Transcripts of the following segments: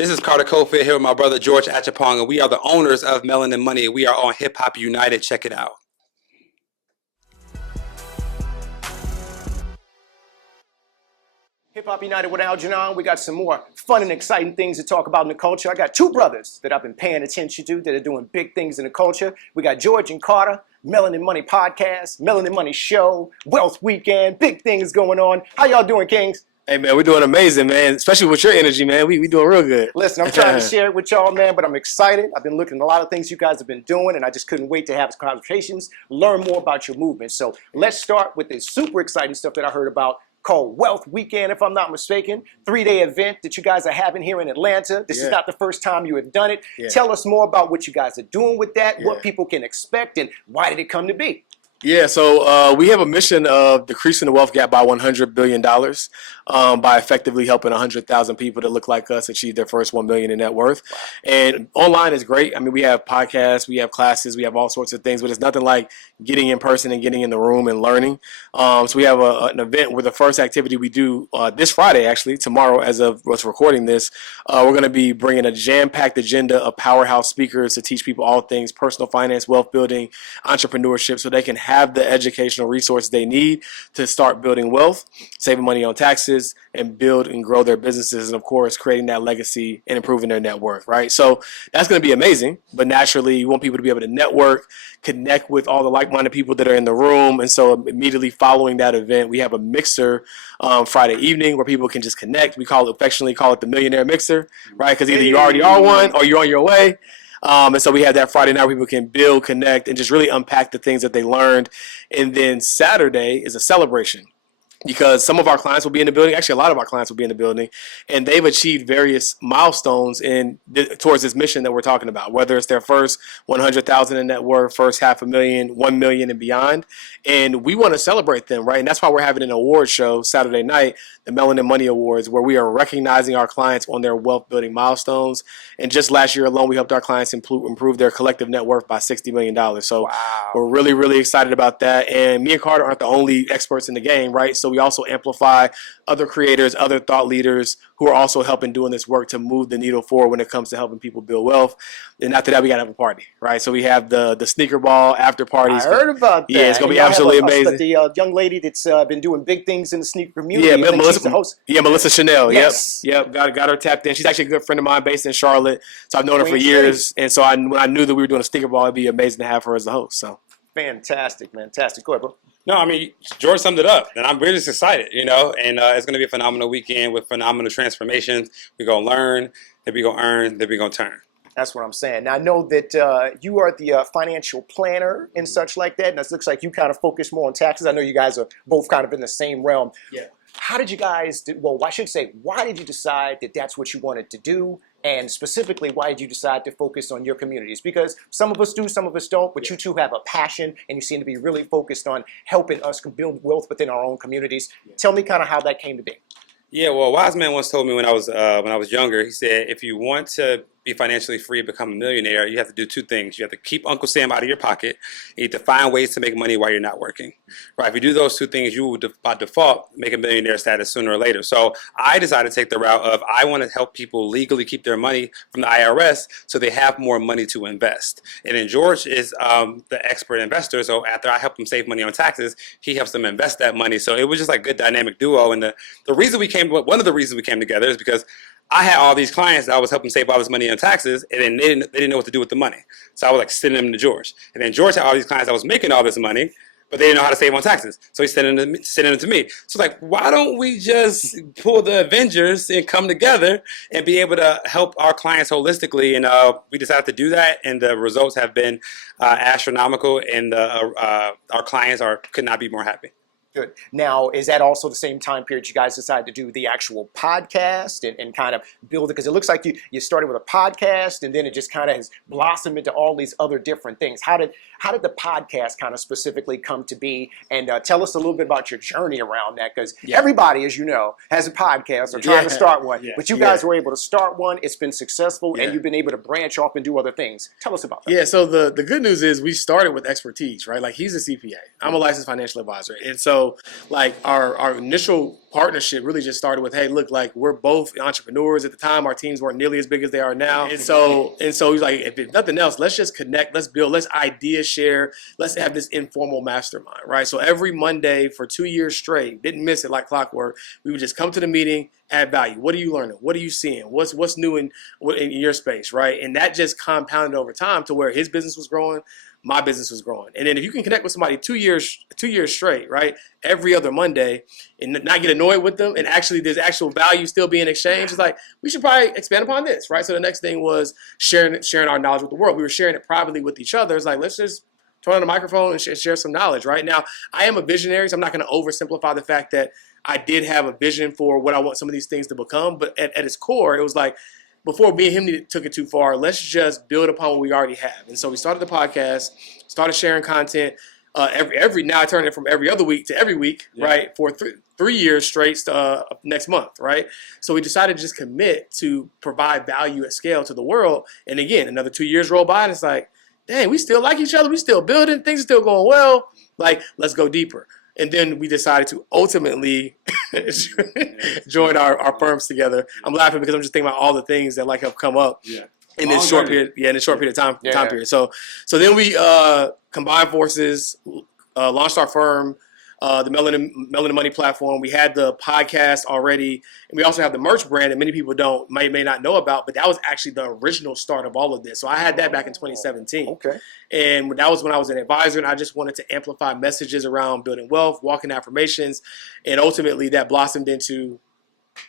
This is Carter Cofield here with my brother George Achapong, and we are the owners of Melanin Money. We are on Hip Hop United. Check it out. Hip Hop United with Algernon. We got some more fun and exciting things to talk about in the culture. I got two brothers that I've been paying attention to that are doing big things in the culture. We got George and Carter, Melanin Money Podcast, Melanin Money Show, Wealth Weekend, big things going on. How y'all doing, Kings? Hey, man, we're doing amazing, man, especially with your energy, man. We doing real good. Listen, I'm trying to share it with y'all, man, but I'm excited. I've been looking at a lot of things you guys have been doing, and I just couldn't wait to have conversations, learn more about your movement. So let's start with this super exciting stuff that I heard about called Wealth Weekend, if I'm not mistaken. 3-day event that you guys are having here in Atlanta. This is not the first time you have done it. Tell us more about what you guys are doing with that, what people can expect, and why did it come to be? Yeah, so we have a mission of decreasing the wealth gap by $100 billion by effectively helping 100,000 people that look like us achieve their first $1 million in net worth. Wow. And online is great. I mean, we have podcasts, we have classes, we have all sorts of things, but it's nothing like getting in person and getting in the room and learning. So we have an event where the first activity we do this Friday, actually, tomorrow as of us recording this, we're going to be bringing a jam-packed agenda of powerhouse speakers to teach people all things personal finance, wealth building, entrepreneurship, so they can have the educational resources they need to start building wealth, saving money on taxes, and build and grow their businesses, and of course creating that legacy and improving their net worth, right? So that's going to be amazing, but naturally you want people to be able to network, connect with all the like-minded people that are in the room. And so immediately following that event, we have a mixer Friday evening where people can just connect. We affectionately call it the Millionaire Mixer, right? Because either you already are one or you're on your way. And so we have that Friday night where people can build, connect, and just really unpack the things that they learned. And then Saturday is a celebration, because some of our clients will be in the building. Actually, a lot of our clients will be in the building, and they've achieved various milestones towards this mission that we're talking about, whether it's their first 100,000 in net worth, first $500,000, 1 million and beyond. And we want to celebrate them, right? And that's why we're having an award show Saturday night, the Melanin Money Awards, where we are recognizing our clients on their wealth building milestones. And just last year alone, we helped our clients improve their collective net worth by $60 million. So we're really, really excited about that. And me and Carter aren't the only experts in the game, right? So we also amplify other creators, other thought leaders who are also helping doing this work to move the needle forward when it comes to helping people build wealth. And after that, we got to have a party, right? So we have the sneaker ball after parties. I heard about that. Yeah, it's going to be absolutely amazing. The young lady that's been doing big things in the sneaker community. Yeah, Melissa Chanel. Yes. Yep. Got her tapped in. She's actually a good friend of mine based in Charlotte. So I've known her for years. And so when I knew that we were doing a sneaker ball, it'd be amazing to have her as the host. So fantastic. Go ahead, bro. No, I mean, George summed it up, and I'm really just excited, and it's going to be a phenomenal weekend with phenomenal transformations. We're going to learn, then we're going to earn, then we're going to turn. That's what I'm saying. Now, I know that you are the financial planner and such like that, and it looks like you kind of focus more on taxes. I know you guys are both kind of in the same realm. Yeah. How did you guys, why did you decide that that's what you wanted to do? And specifically, why did you decide to focus on your communities? Because some of us do, some of us don't, but you two have a passion, and you seem to be really focused on helping us build wealth within our own communities. Tell me kind of how that came to be. Yeah, well, a wise man once told me when I was younger, he said, if you want to be financially free and become a millionaire, you have to do two things. You have to keep Uncle Sam out of your pocket. You need to find ways to make money while you're not working. Right? If you do those two things, you will, by default, make a millionaire status sooner or later. So I decided to take the route of I want to help people legally keep their money from the IRS so they have more money to invest. And then George is the expert investor. So after I help them save money on taxes, he helps them invest that money. So it was just like a good dynamic duo. And one of the reasons we came together is because I had all these clients that I was helping save all this money on taxes, and then they didn't know what to do with the money. So I was like sending them to George. And then George had all these clients that was making all this money, but they didn't know how to save on taxes. So he's sending them to me. So like, why don't we just pull the Avengers and come together and be able to help our clients holistically? And we decided to do that, and the results have been astronomical, and our clients could not be more happy. Good. Now, is that also the same time period you guys decided to do the actual podcast and kind of build it? Because it looks like you started with a podcast, and then it just kind of has blossomed into all these other different things. How did the podcast kind of specifically come to be? And tell us a little bit about your journey around that, because everybody, as you know, has a podcast or trying to start one. But you guys were able to start one. It's been successful, and you've been able to branch off and do other things. Tell us about that. Yeah, so the good news is we started with expertise, right? Like, he's a CPA. I'm a licensed financial advisor. And so so like our initial partnership really just started with, hey, look, like we're both entrepreneurs at the time. Our teams weren't nearly as big as they are now. And so he's like, if nothing else, let's just connect, let's build, let's idea share, let's have this informal mastermind, right? So every Monday for 2 years straight, didn't miss it like clockwork. We would just come to the meeting, add value. What are you learning? What are you seeing? What's new in your space, right? And that just compounded over time to where his business was growing, my business was growing. And then if you can connect with somebody 2 years straight, right, every other Monday, and not get annoyed with them, and actually there's actual value still being exchanged, it's like, we should probably expand upon this, right? So the next thing was sharing our knowledge with the world. We were sharing it privately with each other. It's like, let's just turn on the microphone and share some knowledge, right? Now, I am a visionary, so I'm not going to oversimplify the fact that I did have a vision for what I want some of these things to become, but at its core, it was like, before me and him took it too far, let's just build upon what we already have. And so we started the podcast, started sharing content. Every now I turned it from every other week to every week, right? For 3 years straight next month, right? So we decided to just commit to provide value at scale to the world. And again, another 2 years roll by, and it's like, dang, we still like each other. We still building. Things are still going well. Like, let's go deeper. And then we decided to ultimately join our firms together. I'm laughing because I'm just thinking about all the things that like have come up in this short period. Yeah, in this short period of time period. So then we combined forces, launched our firm, the Melanin Money platform. We had the podcast already, and we also have the merch brand that many people may not know about. But that was actually the original start of all of this. So I had that back in 2017. Okay. And that was when I was an advisor, and I just wanted to amplify messages around building wealth, walking affirmations, and ultimately that blossomed into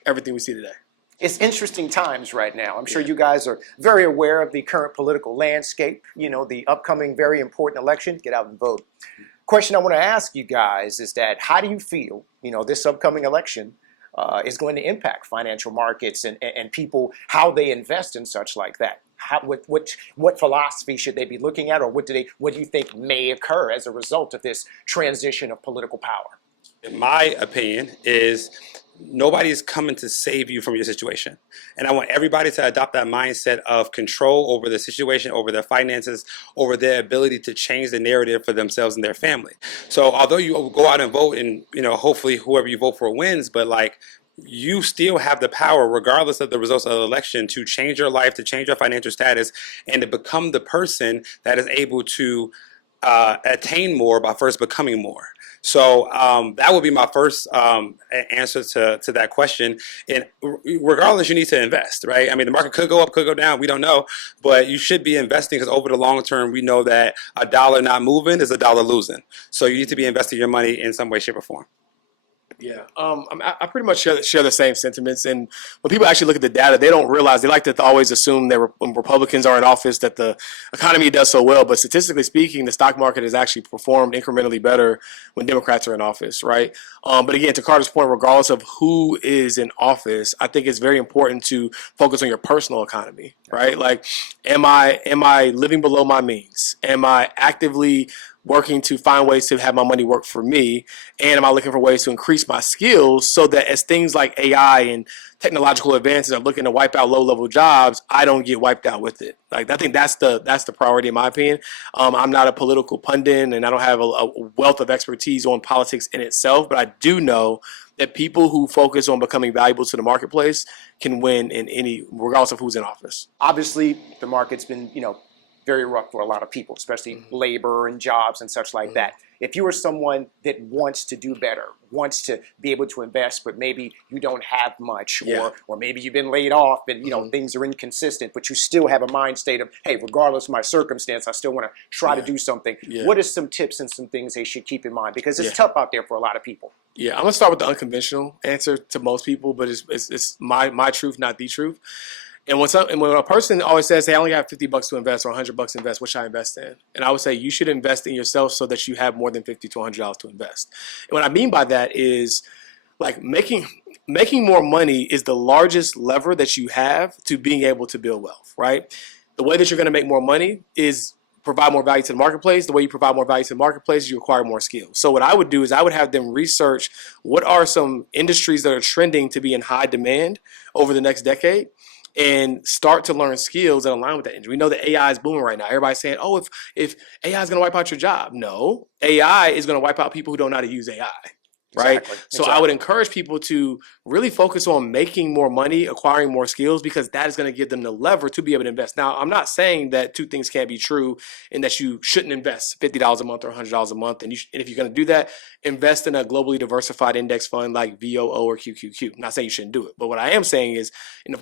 everything we see today. It's interesting times right now. I'm sure you guys are very aware of the current political landscape, the upcoming very important election. Get out and vote. Question I want to ask you guys is that how do you feel, this upcoming election is going to impact financial markets and people, how they invest and such like that? What philosophy should they be looking at, or what do you think may occur as a result of this transition of political power? In my opinion, is nobody's coming to save you from your situation. And I want everybody to adopt that mindset of control over the situation, over their finances, over their ability to change the narrative for themselves and their family. So although you go out and vote and, hopefully whoever you vote for wins, but like, you still have the power, regardless of the results of the election, to change your life, to change your financial status, and to become the person that is able to attain more by first becoming more. So that would be my first answer to that question. And regardless, you need to invest, right? I mean, the market could go up, could go down. We don't know. But you should be investing because over the long term, we know that a dollar not moving is a dollar losing. So you need to be investing your money in some way, shape, or form. Yeah, I pretty much share the same sentiments. And when people actually look at the data, they don't realize, they like to always assume that when Republicans are in office that the economy does so well. But statistically speaking, the stock market has actually performed incrementally better when Democrats are in office, right? But again, to Carter's point, regardless of who is in office, I think it's very important to focus on your personal economy, right? Like, am I living below my means? Am I actively working to find ways to have my money work for me? And am I looking for ways to increase my skills so that as things like AI and technological advances are looking to wipe out low-level jobs, I don't get wiped out with it? Like, I think that's the priority in my opinion. I'm not a political pundit, and I don't have a wealth of expertise on politics in itself, but I do know that people who focus on becoming valuable to the marketplace can win in regardless of who's in office. Obviously, the market's been, very rough for a lot of people, especially labor and jobs and such like that. If you are someone that wants to do better, wants to be able to invest, but maybe you don't have much, or maybe you've been laid off and things are inconsistent, but you still have a mind state of, hey, regardless of my circumstance, I still want to try to do something. What are some tips and some things they should keep in mind? Because it's tough out there for a lot of people. Yeah, I'm gonna start with the unconventional answer to most people, but it's my truth, not the truth. And when a person always says, hey, I only have $50 to invest or $100 to invest, what should I invest in? And I would say you should invest in yourself so that you have more than $50 to $100 to invest. And what I mean by that is, like, making more money is the largest lever that you have to being able to build wealth, right? The way that you're going to make more money is provide more value to the marketplace. The way you provide more value to the marketplace is you acquire more skills. So what I would do is I would have them research what are some industries that are trending to be in high demand over the next decade, and start to learn skills that align with that industry. We know that AI is booming right now. Everybody's saying, oh, if AI is going to wipe out your job. No, AI is going to wipe out people who don't know how to use AI. right? Exactly. So I would encourage people to really focus on making more money, acquiring more skills, because that is going to give them the lever to be able to invest. Now, I'm not saying that two things can't be true and that you shouldn't invest $50 a month or $100 a month. And if you're going to do that, invest in a globally diversified index fund like VOO or QQQ. I'm not saying you shouldn't do it. But what I am saying is,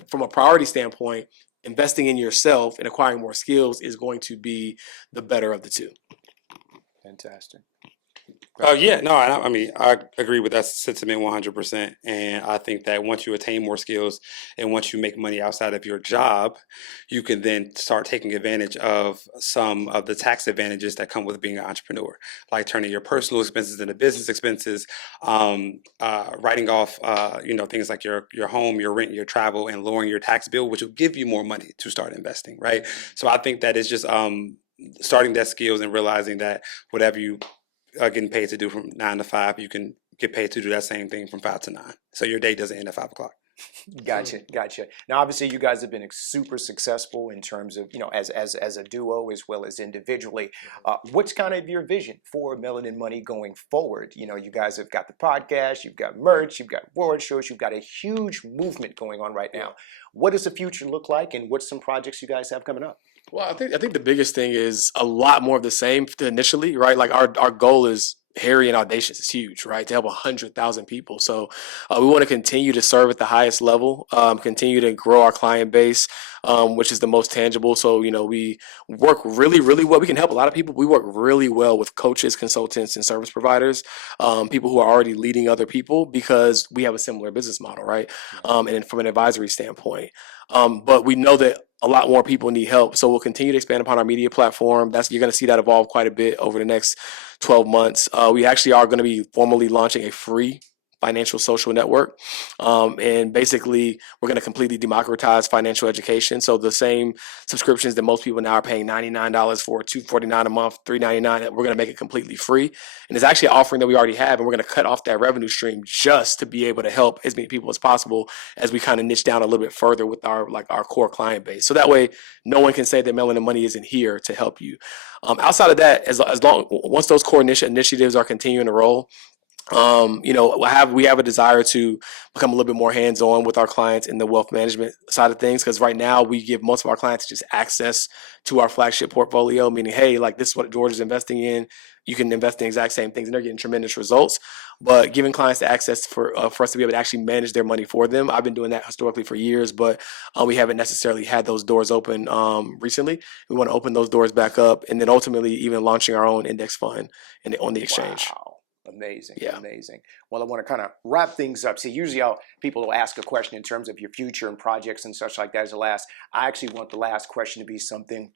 from a priority standpoint, investing in yourself and acquiring more skills is going to be the better of the two. Fantastic. Oh yeah, no, I mean I agree with that sentiment 100%, and I think that once you attain more skills and once you make money outside of your job, you can then start taking advantage of some of the tax advantages that come with being an entrepreneur, like turning your personal expenses into business expenses, writing off, things like your home, your rent, your travel, and lowering your tax bill, which will give you more money to start investing, right? So I think that it's just starting that skills and realizing that whatever you are getting paid to do from 9 to 5, you can get paid to do that same thing from 5 to 9. So your day doesn't end at 5 o'clock. Gotcha. Now, obviously, you guys have been super successful in terms of, as a duo as well as individually. What's kind of your vision for Melanin Money going forward? You guys have got the podcast, you've got merch, you've got award shows, you've got a huge movement going on right now. What does the future look like, and what's some projects you guys have coming up? Well, I think the biggest thing is a lot more of the same initially, right? Like our goal is hairy and audacious. It's huge, right? To help 100,000 people. So we want to continue to serve at the highest level, continue to grow our client base, which is the most tangible. So, we work really, really well. We can help a lot of people. We work really well with coaches, consultants, and service providers, people who are already leading other people because we have a similar business model, right? And from an advisory standpoint. But we know that a lot more people need help. So we'll continue to expand upon our media platform. You're going to see that evolve quite a bit over the next 12 months. We actually are going to be formally launching a free financial social network. And basically, we're going to completely democratize financial education. So the same subscriptions that most people now are paying $99 for, $249 a month, $399, we're going to make it completely free. And it's actually an offering that we already have, and we're going to cut off that revenue stream just to be able to help as many people as possible as we kind of niche down a little bit further with our core client base. So that way, no one can say that Melanin Money isn't here to help you. Outside of that, once those core initiatives are continuing to roll, we have a desire to become a little bit more hands-on with our clients in the wealth management side of things, because right now we give most of our clients just access to our flagship portfolio, meaning, hey, like this is what George is investing in. You can invest in the exact same things, and they're getting tremendous results. But giving clients the access for us to be able to actually manage their money for them, I've been doing that historically for years, but we haven't necessarily had those doors open recently. We want to open those doors back up, and then ultimately even launching our own index fund on the exchange. Wow. Amazing. Yeah. Amazing. Well, I want to kind of wrap things up. See, usually people will ask a question in terms of your future and projects and such like that as the last. I actually want the last question to be something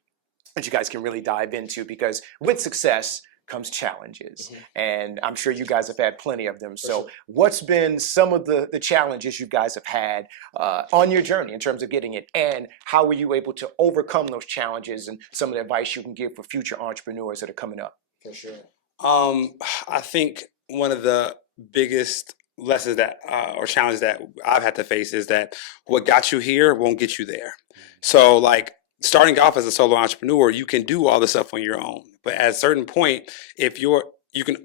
that you guys can really dive into, because with success comes challenges. Mm-hmm. And I'm sure you guys have had plenty of them. So what's been some of the challenges you guys have had on your journey in terms of getting it? And how were you able to overcome those challenges, and some of the advice you can give for future entrepreneurs that are coming up? For sure. I think one of the biggest lessons that or challenges that I've had to face is that what got you here won't get you there. So like starting off as a solo entrepreneur, you can do all the stuff on your own. But at a certain point, if you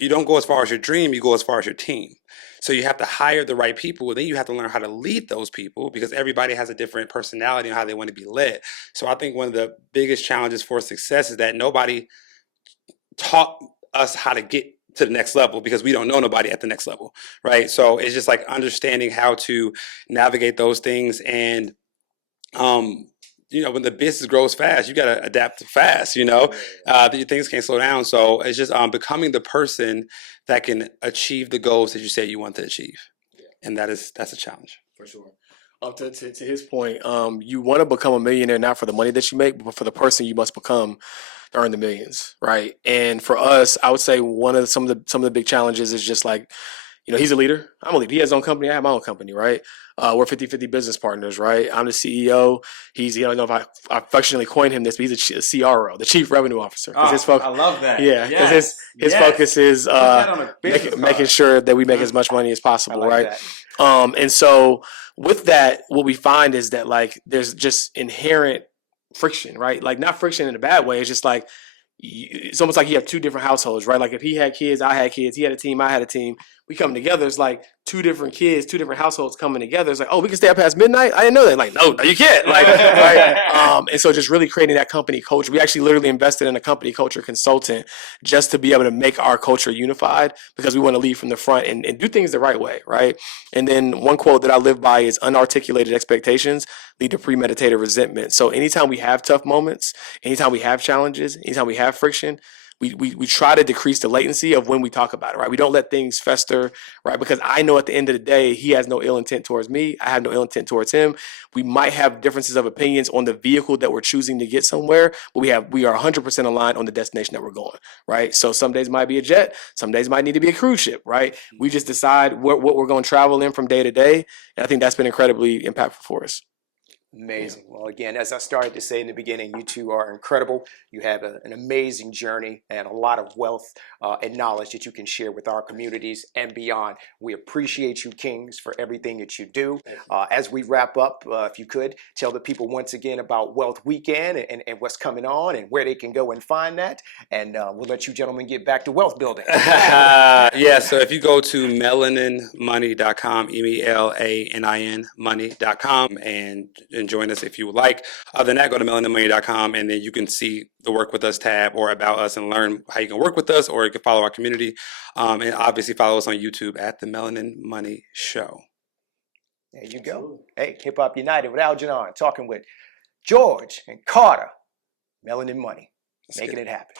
don't go as far as your dream, you go as far as your team. So you have to hire the right people. Then you have to learn how to lead those people, because everybody has a different personality and how they want to be led. So I think one of the biggest challenges for success is that nobody taught us how to get to the next level, because we don't know nobody at the next level, right? So it's just like understanding how to navigate those things. And when the business grows fast, you got to adapt fast, things can't slow down. So it's just becoming the person that can achieve the goals that you said you want to achieve. And that's a challenge. For sure. To his point, you want to become a millionaire not for the money that you make, but for the person you must become to earn the millions, right? And for us, I would say some of the big challenges is just like, he's a leader. I'm a leader. He has his own company. I have my own company, right? We're 50-50 business partners, right? I'm the CEO. He's, I don't know if I affectionately coined him this, but he's a CRO, the Chief Revenue Officer. I love that. Yeah, because his focus is making sure that we make as much money as possible, right? And so with that, what we find is that like there's just inherent friction, right? Like not friction in a bad way. It's just like it's almost like you have two different households, right? Like if he had kids, I had kids, he had a team, I had a team. We come together, it's like two different kids, two different households coming together. It's like, oh, we can stay up past midnight? I didn't know that. Like, no, you can't. Like, right? And so just really creating that company culture. We actually literally invested in a company culture consultant just to be able to make our culture unified because we want to lead from the front and do things the right way, right? And then one quote that I live by is unarticulated expectations lead to premeditated resentment. So anytime we have tough moments, anytime we have challenges, anytime we have friction, we try to decrease the latency of when we talk about it, right? We don't let things fester, right? Because I know at the end of the day, he has no ill intent towards me. I have no ill intent towards him. We might have differences of opinions on the vehicle that we're choosing to get somewhere, but we are 100% aligned on the destination that we're going, right? So some days might be a jet, some days might need to be a cruise ship, right? We just decide what we're going to travel in from day to day, and I think that's been incredibly impactful for us. Amazing. Well, again, as I started to say in the beginning, you two are incredible. You have an amazing journey and a lot of wealth and knowledge that you can share with our communities and beyond. We appreciate you, Kings, for everything that you do. As we wrap up, if you could tell the people once again about Wealth Weekend and what's coming on and where they can go and find that. And we'll let you gentlemen get back to wealth building. Yeah, so if you go to melaninmoney.com, MELANIN money.com, and join us if you would like. Other than that, go to melaninmoney.com, and then you can see the Work With Us tab or About Us and learn how you can work with us, or you can follow our community. And obviously follow us on YouTube at The Melanin Money Show. There you go. Hey, Hip Hop United with Algernon, talking with George and Carter. Melanin Money, making it happen.